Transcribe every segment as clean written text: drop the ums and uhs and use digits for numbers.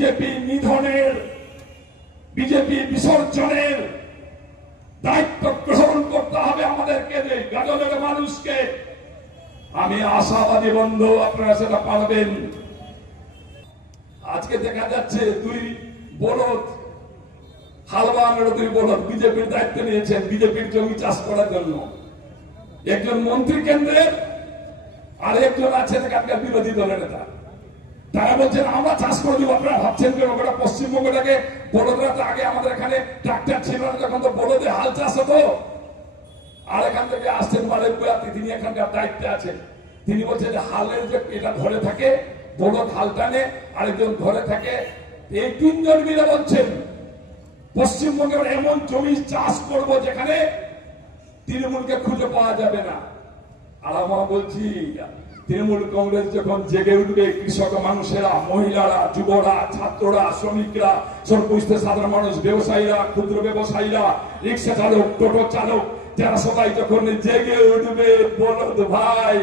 BJP নিধনের, BJP বিসর্জনের দায়িত্ব গ্রহণ করতে হবে আমাদেরকে, গাজলের মানুষকে। আমি আশাবাদী বন্ধু, আপনারা সেটা পারবেন। আজকে দেখা যাচ্ছে দুই বলদ, হালবানের দুই বলদ বিজেপির দায়িত্ব নিয়েছেন বিজেপির জমি চাষ করার জন্য। একজন মন্ত্রী কেন্দ্রের আর একজন আছেন এখানকার বিরোধী দলের নেতা। তারা বলছেন আমরা চাষ করে দিব। আপনারা ভাবছেন কেন গোটা পশ্চিমবঙ্গটাকে বলদরা তো আগে আমাদের এখানে ট্রাক্টর ছিল না, তখন তো বলদে হাল চাষ হতো। আর এখান থেকে আসছেন মালেকুয়াতে, তিনি এখানকার দায়িত্বে আছেন। তিনি বলছেন যে হালের যে এটা ধরে থাকে, বলদ হাল টানে, আরেকজন ধরে থাকে। এই তিনজন মিলে বলছেন পশ্চিমবঙ্গে এমন জমি চাষ করব যেখানে তৃণমূলকে খুঁজে পাওয়া যাবে না। আর আমরা বলছি তৃণমূল কংগ্রেস যখন জেগে উঠবে, কৃষক মানুষেরা, মহিলারা, যুবরা, ছাত্ররা, শ্রমিকরা, সর্বস্তরের সাধারণ মানুষ, ব্যবসায়ীরা, ক্ষুদ্র ব্যবসায়ীরা, রিক্সা চালক, টোটো চালক, যারা সবাই যখন জেগে উঠবে, বলদ ভাই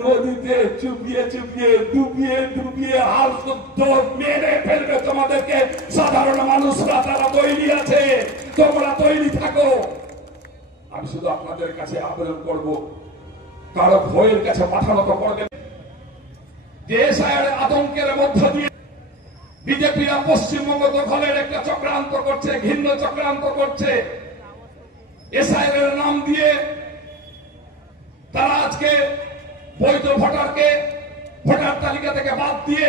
নদীতে চুপিয়ে চুপিয়ে, ডুবিয়ে ডুবিয়ে হাল শুদ্ধ মেরে ফেলবে তোমাদেরকে। সাধারণ মানুষরা তারা তৈরি আছে, তোমরা তৈরি থাকো। আমি শুধু আপনাদের কাছে আবেদন করব, কারো ভয়ের কাছে মাথা নত করবেন। দেশ আতঙ্কের মধ্য দিয়ে বিজেপিরা পশ্চিমবঙ্গ দখলের একটা চক্রান্ত করছে, ঘৃণ্য চক্রান্ত করছে। এসআইআর নাম দিয়ে তারা আজকে বৈধ ভোটারকে ভোটার তালিকা থেকে বাদ দিয়ে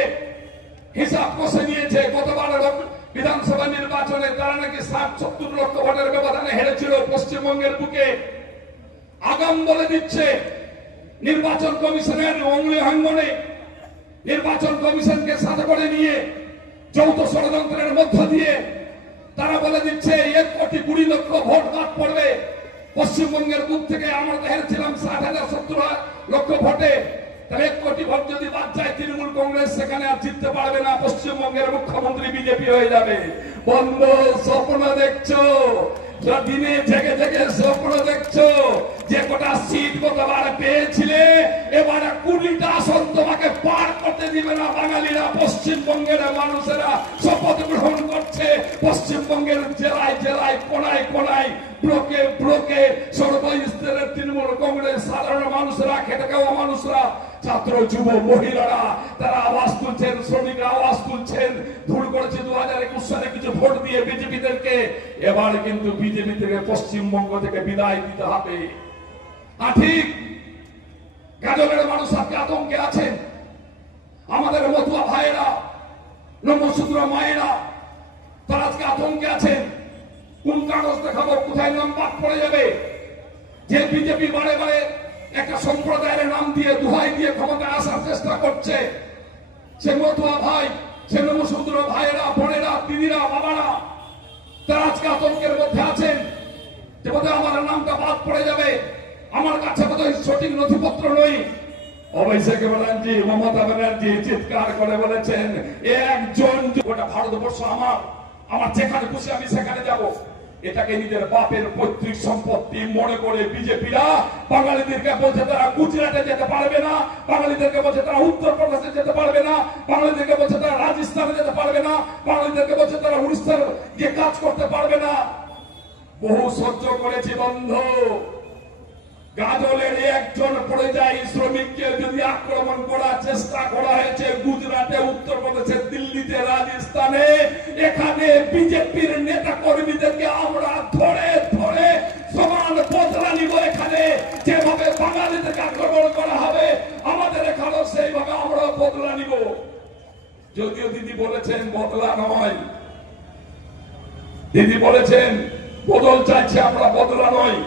হিসাব কষে নিয়েছে। গতবারের বিধানসভা নির্বাচনে তারা নাকি 60-70 লক্ষ ভোটের ব্যবধানে হেরেছিল পশ্চিমবঙ্গের বুকে। আগাম বলে দিচ্ছে নির্বাচন কমিশনের অঙ্গুলি ভাঙ্গনে, নির্বাচন কমিশনকে সাথে করে নিয়ে যৌথ ষড়যন্ত্রের মধ্য দিয়ে তারা বলে দিচ্ছে 1,20 লক্ষ ভোট বাদ পড়বে পশ্চিমবঙ্গের বুক থেকে। আমরা হেরেছিলাম 60,000-70 লক্ষ ভোটে। তাহলে 1 কোটি ভোট যদি বাদ যায়, তৃণমূল কংগ্রেস সেখানে আর জিততে পারবে না, পশ্চিমবঙ্গের মুখ্যমন্ত্রী বিজেপি হয়ে যাবে। বন্ধ স্বপ্ন দেখছো, দিনে জেগে জেগে স্বপ্ন দেখছো যে গোটা সিট গতবার পেয়েছিলে, এবারে 20টা আসন তোমাকে পার করতে দিবে না বাঙালিরা। পশ্চিমবঙ্গের মানুষেরা শপথ গ্রহণ করছে। পশ্চিমবঙ্গের জেলায় জেলায়, কোনায় কোনায়, ব্লকে ব্লকে সর্বস্তরের তৃণমূল কংগ্রেস সাধারণ মানুষরা, খেটে খাওয়া মানুষরা, ছাত্র, যুব, মহিলারা তারা আওয়াজ তুলছেন, শ্রমিকরা আওয়াজ তুলছেন। ভুল করেছে 2021 সালে কিছু ভোট দিয়ে বিজেপিদেরকে। এবার কিন্তু বিজেপি থেকে পশ্চিমবঙ্গ থেকে বিদায় দিতে হবে। ঠিক গাজলের মানুষ আজকে আতঙ্কে আছেন। আমাদের মতুয়া ভাইয়েরা, নমশূদ্র মায়েরা তারা আজকে আতঙ্কে আছেন। কোন কাগজ দেখাবো, কোথায় নাম বাদ পড়ে যাবে। যে বিজেপি বারে বারে একটা সম্প্রদায়ের নাম দিয়ে, দুহাই দিয়ে ক্ষমতায় আসার চেষ্টা করছে, সে মতুয়া ভাই, সে নমশূদ্র ভাইয়েরা, বোনেরা, দিদিরা, বাবারা তারা আজকে আতঙ্কের মধ্যে আছেন যে বোধহয় আমার নামটা বাদ পড়ে যাবে, আমার কাছে বোধহয় সঠিক নথিপত্র নই। অভিষেক ব্যানার্জি, মমতা ব্যানার্জি চিৎকার করে বলেছেন একজন, গোটা ভারতবর্ষ আমার যেখানে খুশি আমি সেখানে যাব। এটাকে নিজের বাপের পৈতৃক সম্পত্তি মনে করে বিজেপিরা বাঙালিদেরকে বলছে তারা গুজরাটে যেতে পারবে না, বাঙালিদেরকে বলছে তারা উত্তরপ্রদেশে যেতে পারবে না, বাঙালিদেরকে বলছে তারা রাজস্থানে যেতে পারবে না, বাঙালিদেরকে বলছে তারা উড়িষ্যার গিয়ে কাজ করতে পারবে না। বহু সহ্য করেছি বন্ধু। গাজলের একজন পরিযায়ী শ্রমিককে যদি আক্রমণ করার চেষ্টা করা হয়েছে গুজরাটে, উত্তরপ্রদেশে, দিল্লিতে, রাজস্থানে, এখানে বিজেপির নেতা কর্মীদেরকে আমরা ধরে ধরে সমান বদলা নিব। এখানে যেভাবে বাঙালিদেরকে আক্রমণ করা হবে, আমাদের এখানেও সেইভাবে আমরা বদলা নিব। যদিও দিদি বলেছেন বদলা নয়, দিদি বলেছেন বদল চাইছে, আমরা বদলা নয়।